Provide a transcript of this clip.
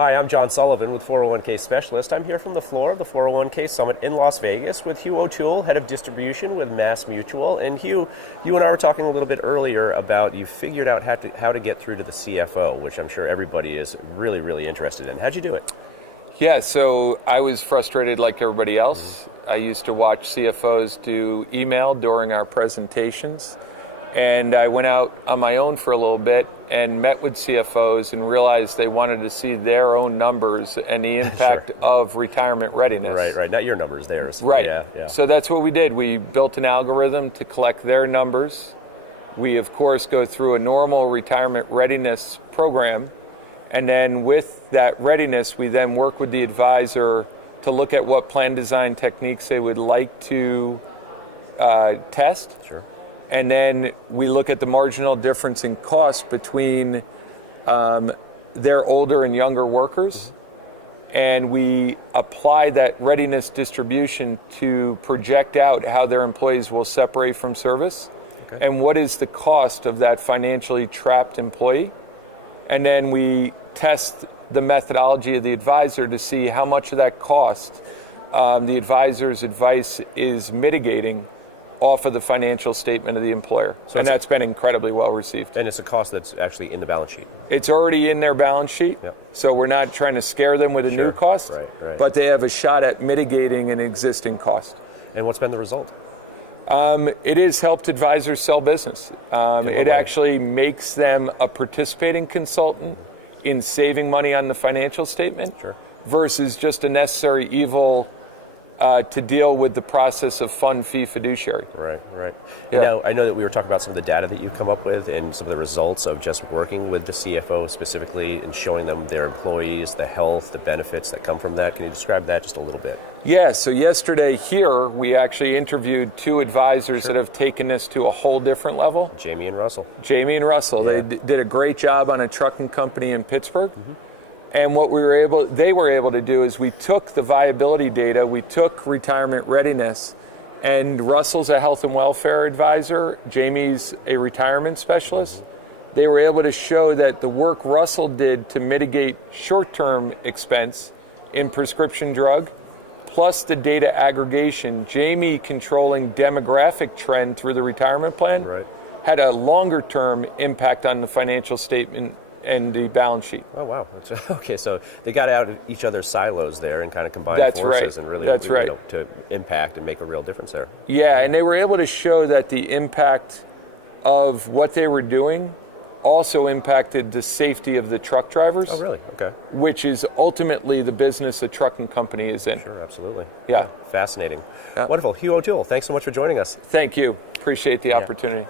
Hi, I'm John Sullivan with 401k Specialist. I'm here from the floor of the 401k Summit in Las Vegas with Hugh O'Toole, Head of Distribution with Mass Mutual. And Hugh, you and I were talking a little bit earlier about you figured out how to get through to the CFO, which I'm sure everybody is really, really interested in. How'd you do it? Yeah, so I was frustrated like everybody else. I used to watch CFOs do email during our presentations. And I went out on my own for a little bit and met with CFOs and realized they wanted to see their own numbers and the impact of retirement readiness. Right. Not your numbers, theirs. Right. Yeah. So that's what we did. We built an algorithm to collect their numbers. We, of course, go through a normal retirement readiness program. And then with that readiness, we then work with the advisor to look at what plan design techniques they would like to test. Sure. And then we look at the marginal difference in cost between their older and younger workers. And we apply that readiness distribution to project out how their employees will separate from service. Okay. And what is the cost of that financially trapped employee. And then we test the methodology of the advisor to see how much of that cost the advisor's advice is mitigating off of the financial statement of the employer. And that's been incredibly well received. And it's a cost that's actually in the balance sheet. It's already in their balance sheet, so we're not trying to scare them with a new cost, right. But they have a shot at mitigating an existing cost. And what's been the result? It has helped advisors sell business. It actually makes them a participating consultant in saving money on the financial statement versus just a necessary evil to deal with the process of fund fee fiduciary. Right. Yeah. Now, I know that we were talking about some of the data that you've come up with and some of the results of just working with the CFO specifically and showing them their employees, the health, the benefits that come from that. Can you describe that just a little bit? Yeah, so yesterday here, we actually interviewed two advisors that have taken this to a whole different level. Jamie and Russell. They did a great job on a trucking company in Pittsburgh. And what they were able to do is we took the viability data, we took retirement readiness, and Russell's a health and welfare advisor, Jamie's a retirement specialist. They were able to show that the work Russell did to mitigate short-term expense in prescription drug, plus the data aggregation, Jamie controlling demographic trend through the retirement plan, had a longer-term impact on the financial statement and the balance sheet. Oh, wow. Okay, so they got out of each other's silos there and kind of combined forces and really to impact and make a real difference there. Yeah, and they were able to show that the impact of what they were doing also impacted the safety of the truck drivers. Oh, really? Okay. Which is ultimately the business a trucking company is in. Sure, absolutely. Yeah. Fascinating. Wonderful. Hugh O'Toole, thanks so much for joining us. Thank you. Appreciate the opportunity.